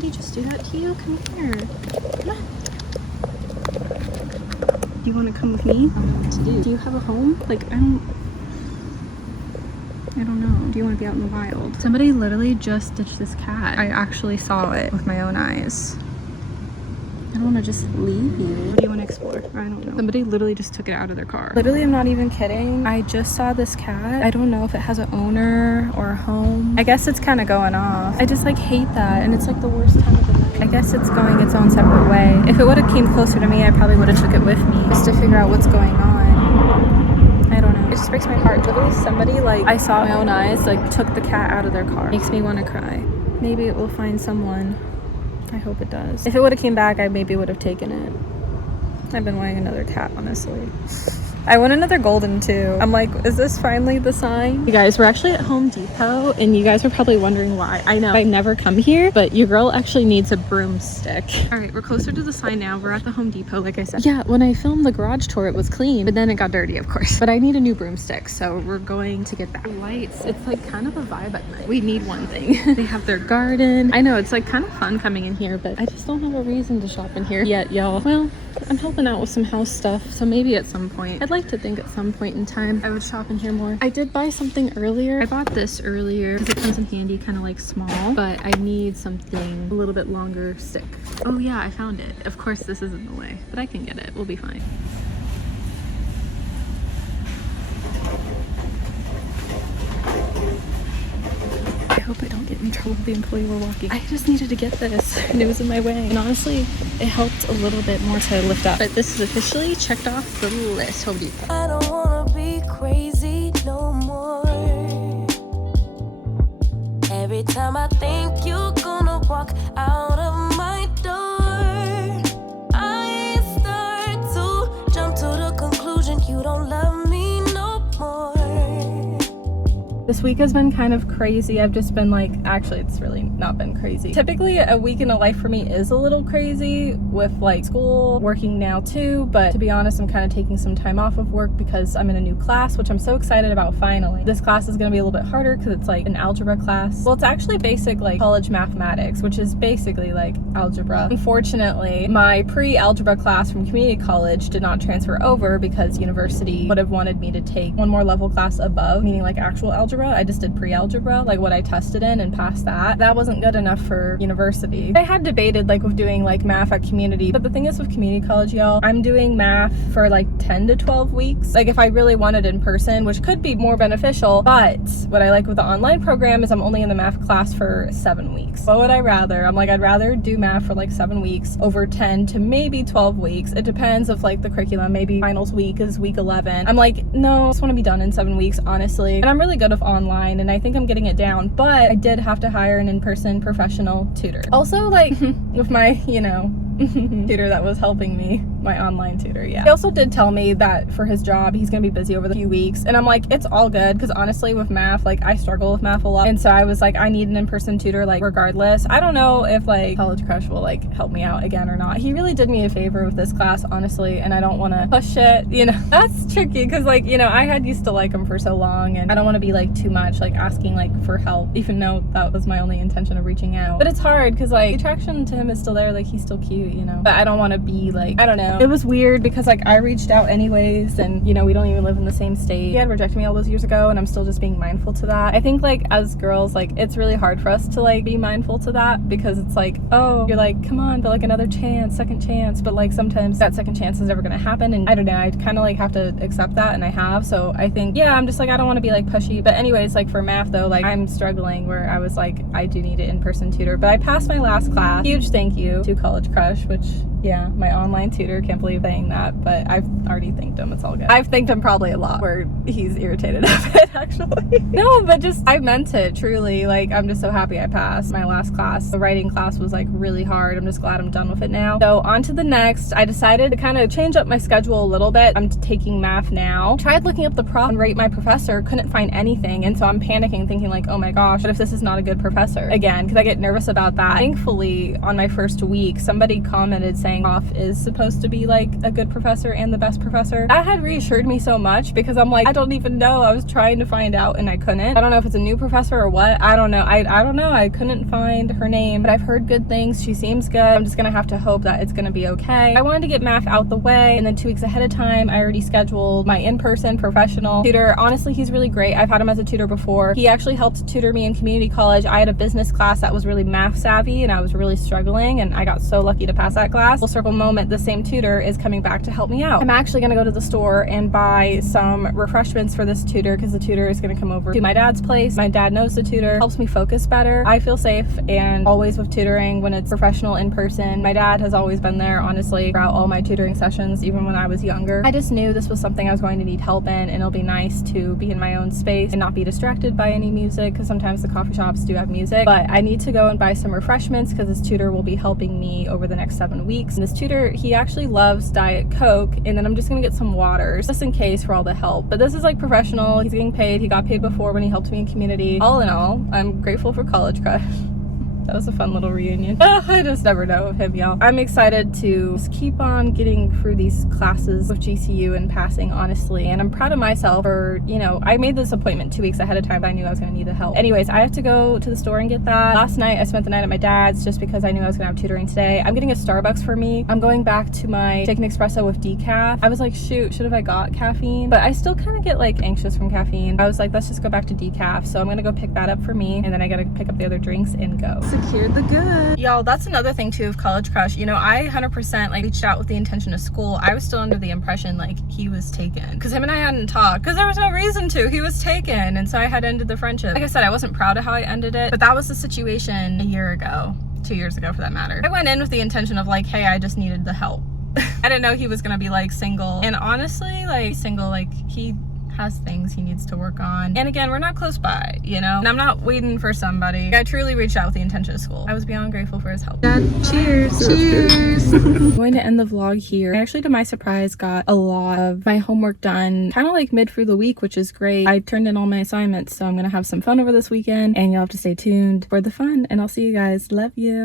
somebody just do that to you? Come here. Come on. Do you want to come with me? I don't know what to do. Do you have a home? Like, I don't know. Do you want to be out in the wild? Somebody literally just ditched this cat. I actually saw it with my own eyes. I don't want to just leave you. What do you want to explore? I don't know. Somebody literally just took it out of their car. Literally, I'm not even kidding. I just saw this cat. I don't know if it has an owner or a home. I guess it's kind of going off. I just like hate that. And it's like the worst time of the night. I guess it's going its own separate way. If it would have came closer to me, I probably would have took it with me just to figure out what's going on. I don't know. It just breaks my heart. Literally somebody, like, I saw with my own eyes, like, took the cat out of their car. Makes me want to cry. Maybe it will find someone. I hope it does. If it would have came back, I maybe would have taken it. I've been wanting another cat, honestly. I want another golden too. I'm like, is this finally the sign? You guys, we're actually at Home Depot, and you guys are probably wondering why. I know I never come here, but your girl actually needs a broomstick. All right, we're closer to the sign now. We're at the Home Depot, like I said. Yeah, when I filmed the garage tour, it was clean, but then it got dirty, of course. But I need a new broomstick, so we're going to get that. Lights, it's like kind of a vibe at night. We need one thing. They have their garden. I know, it's like kind of fun coming in here, but I just don't have a reason to shop in here yet, y'all. Well, I'm helping out with some house stuff, so maybe at some point. I'd like to think at some point in time I would shop in here more. I did buy something earlier. I bought this earlier because it comes in handy, kind of like small, but I need something a little bit longer stick. Oh yeah, I found it. Of course this is in the way, but I can get it. We'll be fine. I hope I don't get in trouble with the employee we're walking. I just needed to get this and it was in my way. And honestly, it helped a little bit more to lift up. But this is officially checked off the list. Home Depot. I don't wanna be crazy no more. Every time I think you're gonna walk out of my door, I start to jump to the conclusion you don't love me no more. This week has been kind of crazy. I've just been like, actually it's really not been crazy. Typically a week in a life for me is a little crazy with like school, working now too, but to be honest, I'm kind of taking some time off of work because I'm in a new class, which I'm so excited about finally. This class is gonna be a little bit harder because it's like an algebra class. Well, it's actually basic like college mathematics, which is basically like algebra. Unfortunately, my pre-algebra class from community college did not transfer over because university would have wanted me to take one more level class above, meaning like actual algebra. I just did pre-algebra, like what I tested in and passed that. That wasn't good enough for university. I had debated like with doing like math at community, but the thing is with community college, y'all, I'm doing math for like 10 to 12 weeks. Like if I really wanted in person, which could be more beneficial, but what I like with the online program is I'm only in the math class for 7 weeks. What would I rather? I'm like, I'd rather do math for like 7 weeks over 10 to maybe 12 weeks. It depends of like the curriculum. Maybe finals week is week 11. I'm like, no, I just want to be done in 7 weeks, honestly. And I'm really good with online and I think I'm getting it down, but I did have to hire an in-person professional tutor. Also, like with my, you know, tutor that was helping me, my online tutor, yeah. He also did tell me that for his job, he's gonna be busy over the few weeks. And I'm like, it's all good, because honestly with math, like I struggle with math a lot. And so I was like, I need an in-person tutor, like regardless. I don't know if like College Crush will like help me out again or not. He really did me a favor with this class, honestly, and I don't want to push it, you know. That's tricky, because like, you know, I had used to like him for so long, and I don't want to be like too much like asking like for help, even though that was my only intention of reaching out. But it's hard, because like the attraction to him is still there, like he's still cute, you know. But I don't want to be like, I don't know. It was weird because like I reached out anyways, and you know, we don't even live in the same state. He had rejected me all those years ago, and I'm still just being mindful to that. I think like as girls, like it's really hard for us to like be mindful to that, because it's like, oh, you're like, come on, but like another chance, second chance, but like sometimes that second chance is never gonna happen. And I don't know, I kind of like have to accept that, and I have. So I think, yeah, I'm just like, I don't want to be like pushy. But anyways, like for math though, like I'm struggling, where I was like, I do need an in-person tutor. But I passed my last class. Huge thank you to College Crush, which, yeah, my online tutor, can't believe saying that, but I've already thanked him. It's all good. I've thanked him probably a lot, where he's irritated of it, actually. No, but just, I meant it, truly. Like, I'm just so happy I passed my last class. The writing class was like really hard. I'm just glad I'm done with it now. So on to the next. I decided to kind of change up my schedule a little bit. I'm taking math now. Tried looking up the prof and rate my professor, couldn't find anything, and so I'm panicking, thinking like, oh my gosh, what if this is not a good professor? Again, because I get nervous about that. Thankfully, on my first week, somebody commented saying saying prof is supposed to be like a good professor and the best professor. That had reassured me so much because I'm like, I don't even know. I was trying to find out and I couldn't. I don't know if it's a new professor or what. I don't know. I don't know. I couldn't find her name, but I've heard good things. She seems good. I'm just gonna have to hope that it's gonna be okay. I wanted to get math out the way, and then 2 weeks ahead of time, I already scheduled my in-person professional tutor. Honestly, he's really great. I've had him as a tutor before. He actually helped tutor me in community college. I had a business class that was really math savvy and I was really struggling, and I got so lucky to pass that class. Full circle moment, the same tutor is coming back to help me out. I'm actually gonna go to the store and buy some refreshments for this tutor because the tutor is gonna come over to my dad's place. My dad knows the tutor, helps me focus better. I feel safe, and always with tutoring when it's professional in person. My dad has always been there, honestly, throughout all my tutoring sessions, even when I was younger. I just knew this was something I was going to need help in, and it'll be nice to be in my own space and not be distracted by any music, because sometimes the coffee shops do have music. But I need to go and buy some refreshments because this tutor will be helping me over the next 7 weeks. And this tutor, he actually loves Diet Coke, and then I'm just gonna get some waters just in case for all the help. But this is like professional. He's getting paid. He got paid before when he helped me in community. All in all, I'm grateful for College Crush. That was a fun little reunion. I just never know of him, y'all. I'm excited to just keep on getting through these classes with GCU and passing, honestly. And I'm proud of myself for, you know, I made this appointment 2 weeks ahead of time, but I knew I was gonna need the help. Anyways, I have to go to the store and get that. Last night, I spent the night at my dad's just because I knew I was gonna have tutoring today. I'm getting a Starbucks for me. I'm going back to my chicken espresso with decaf. I was like, shoot, should have I got caffeine? But I still kind of get like anxious from caffeine. I was like, let's just go back to decaf. So I'm gonna go pick that up for me, and then I gotta pick up the other drinks and go. Secured the good. Y'all, that's another thing too of College Crush. You know, I 100% like reached out with the intention of school. I was still under the impression like he was taken because him and I hadn't talked because there was no reason to. He was taken, and so I had ended the friendship. Like I said, I wasn't proud of how I ended it, but that was the situation a year ago, 2 years ago for that matter. I went in with the intention of like, hey, I just needed the help. I didn't know he was gonna be like single, and honestly, like single, like he has things he needs to work on. And again, we're not close by, you know? And I'm not waiting for somebody. I truly reached out with the intention of school. I was beyond grateful for his help. Dad, cheers. Cheers. I'm going to end the vlog here. I actually, to my surprise, got a lot of my homework done kind of like mid through the week, which is great. I turned in all my assignments, so I'm gonna have some fun over this weekend, and you'll have to stay tuned for the fun, and I'll see you guys. Love you.